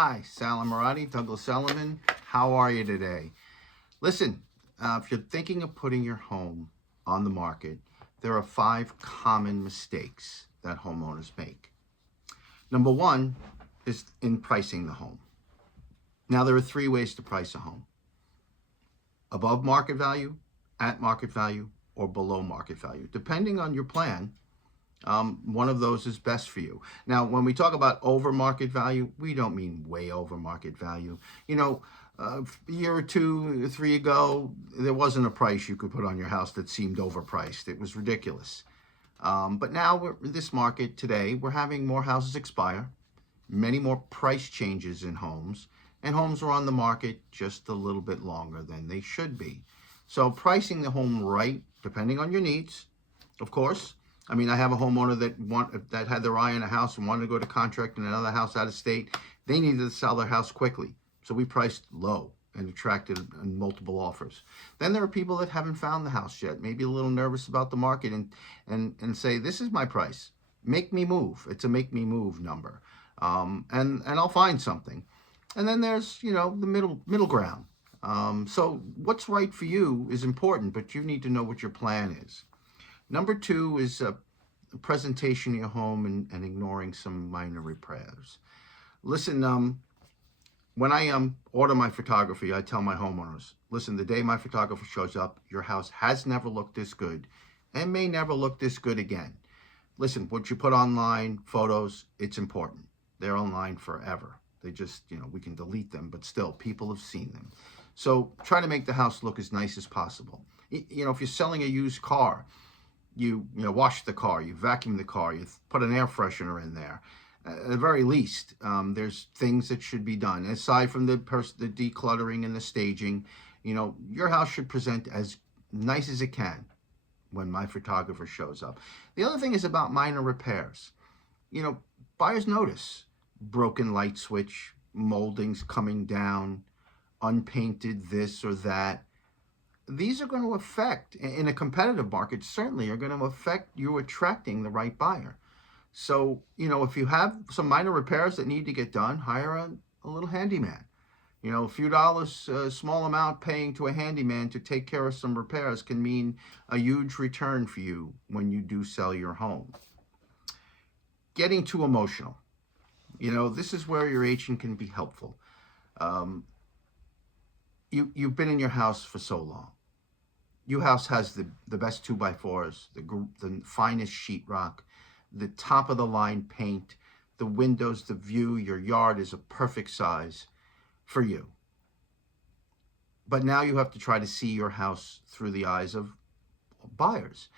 Hi, Sal Amorati, Douglas Elliman. How are you today? Listen, if you're thinking of putting your home on the market, there are 5 common mistakes that homeowners make. Number one is in pricing the home. Now, there are 3 ways to price a home: above market value, at market value, or below market value. Depending on your plan, one of those is best for you. Now, when we talk about over market value, we don't mean way over market value. A year or 2, 3 ago, there wasn't a price you could put on your house that seemed overpriced. It was ridiculous. But now, this market today, we're having more houses expire, many more price changes in homes, and homes are on the market just a little bit longer than they should be. So pricing the home right, depending on your needs, of course. I mean, I have a homeowner that had their eye on a house and wanted to go to contract in another house out of state. They needed to sell their house quickly, so we priced low and attracted multiple offers. Then there are people that haven't found the house yet, maybe a little nervous about the market, and say, "This is my price. Make me move." It's a make me move number, and I'll find something. And then there's the middle ground. So what's right for you is important, but you need to know what your plan is. Number 2 is presentation of your home and ignoring some minor repairs. Listen, when I order my photography, I tell my homeowners, listen, the day my photographer shows up, your house has never looked this good and may never look this good again. Listen, what you put online, photos, it's important. They're online forever. They just, we can delete them, but still, people have seen them. So try to make the house look as nice as possible. If you're selling a used car, you wash the car, you vacuum the car, you put an air freshener in there. At the very least, there's things that should be done. Aside from the decluttering and the staging, your house should present as nice as it can when my photographer shows up. The other thing is about minor repairs. Buyers notice broken light switch, moldings coming down, unpainted this or that. These are going to affect, in a competitive market, certainly are going to affect you attracting the right buyer. So, if you have some minor repairs that need to get done, hire a little handyman. A few dollars, a small amount paying to a handyman to take care of some repairs can mean a huge return for you when you do sell your home. Getting too emotional. This is where your agent can be helpful. You've been in your house for so long. Your house has the best 2x4s, the finest sheetrock, the top of the line paint, the windows, the view. Your yard is a perfect size for you. But now you have to try to see your house through the eyes of buyers.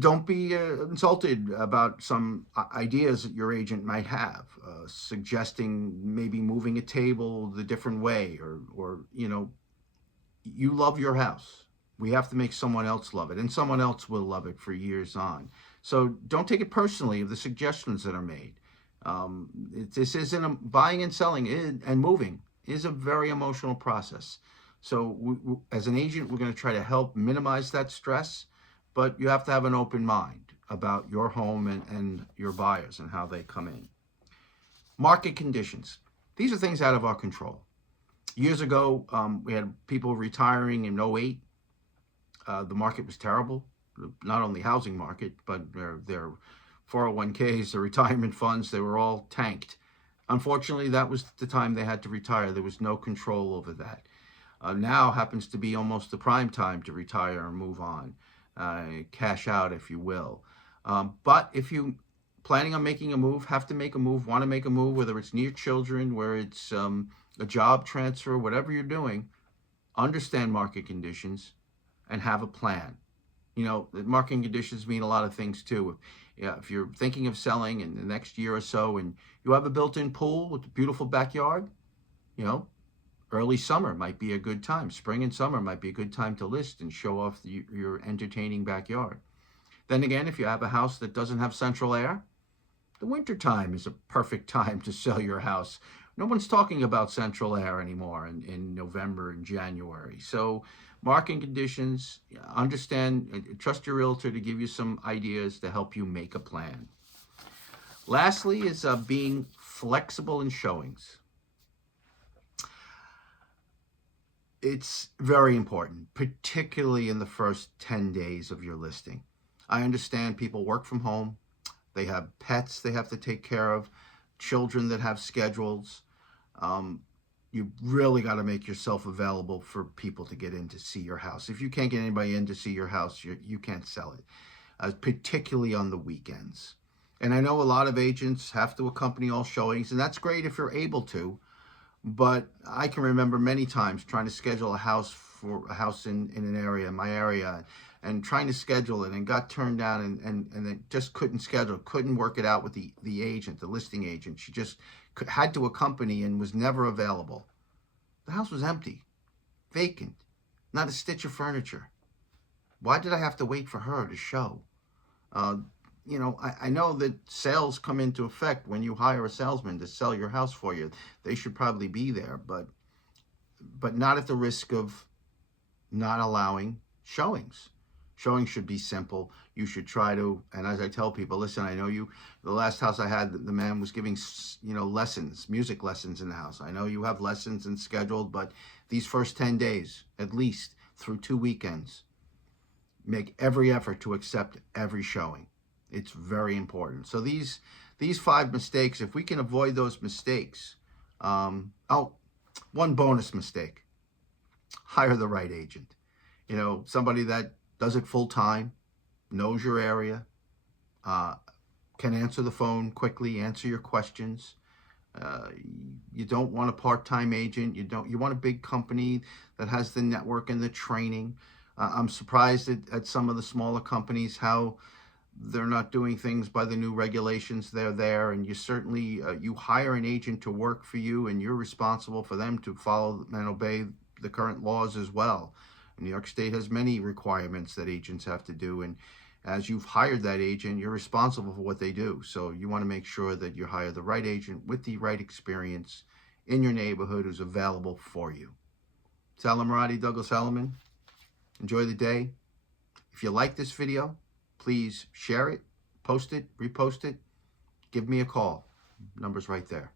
Don't be insulted about some ideas that your agent might have, suggesting maybe moving a table the different way, or you love your house. We have to make someone else love it, and someone else will love it for years on. So don't take it personally of the suggestions that are made. This isn't buying and selling and moving is a very emotional process. So as an agent, we're going to try to help minimize that stress, but you have to have an open mind about your home and your buyers and how they come in. Market conditions. These are things out of our control. Years ago, we had people retiring in '08. The market was terrible, not only housing market, but their 401ks, their retirement funds, they were all tanked. Unfortunately, that was the time they had to retire. There was no control over that. Now happens to be almost the prime time to retire and move on, cash out, if you will. But if you planning on making a move, have to make a move, want to make a move, whether it's near children, where it's a job transfer, whatever you're doing, understand market conditions and have a plan. The market conditions mean a lot of things too. If you're thinking of selling in the next year or so and you have a built-in pool with a beautiful backyard, early summer might be a good time. Spring and summer might be a good time to list and show off your entertaining backyard. Then again, if you have a house that doesn't have central air, the winter time is a perfect time to sell your house. No one's talking about central air anymore in November and January. So market conditions, understand, trust your realtor to give you some ideas to help you make a plan. Lastly is being flexible in showings. It's very important, particularly in the first 10 days of your listing. I understand people work from home. They have pets they have to take care of, children that have schedules. Um, you really got to make yourself available for people to get in to see your house. If you can't get anybody in to see your house, you can't sell it, particularly on the weekends. And I know a lot of agents have to accompany all showings, and that's great if you're able to. But I can remember many times trying to schedule a house in an area, in my area, and trying to schedule it and got turned down and then just couldn't schedule, couldn't work it out with the agent, the listing agent. She just had to accompany and was never available. The house was empty, vacant, not a stitch of furniture. Why did I have to wait for her to show? Uh, I know that sales come into effect when you hire a salesman to sell your house for you. They should probably be there, but not at the risk of not allowing showings. Showings should be simple. You should try to, and as I tell people, listen, I know the last house I had, the man was giving, lessons, music lessons in the house. I know you have lessons and scheduled, but these first 10 days, at least through 2 weekends, make every effort to accept every showing. It's very important. So these 5 mistakes, if we can avoid those mistakes, one bonus mistake: hire the right agent. Somebody that does it full time, knows your area, can answer the phone quickly, answer your questions. You don't want a part-time agent. You want a big company that has the network and the training. I'm surprised at some of the smaller companies how they're not doing things by the new regulations. They're there, and you certainly you hire an agent to work for you, and you're responsible for them to follow and obey the current laws as well. New York State has many requirements that agents have to do, and as you've hired that agent, you're responsible for what they do. So you want to make sure that you hire the right agent with the right experience in your neighborhood who's available for you. Salam Maradi, Douglas Elliman. Enjoy the day. If you like this video, please share it, post it, repost it. Give me a call. Number's right there.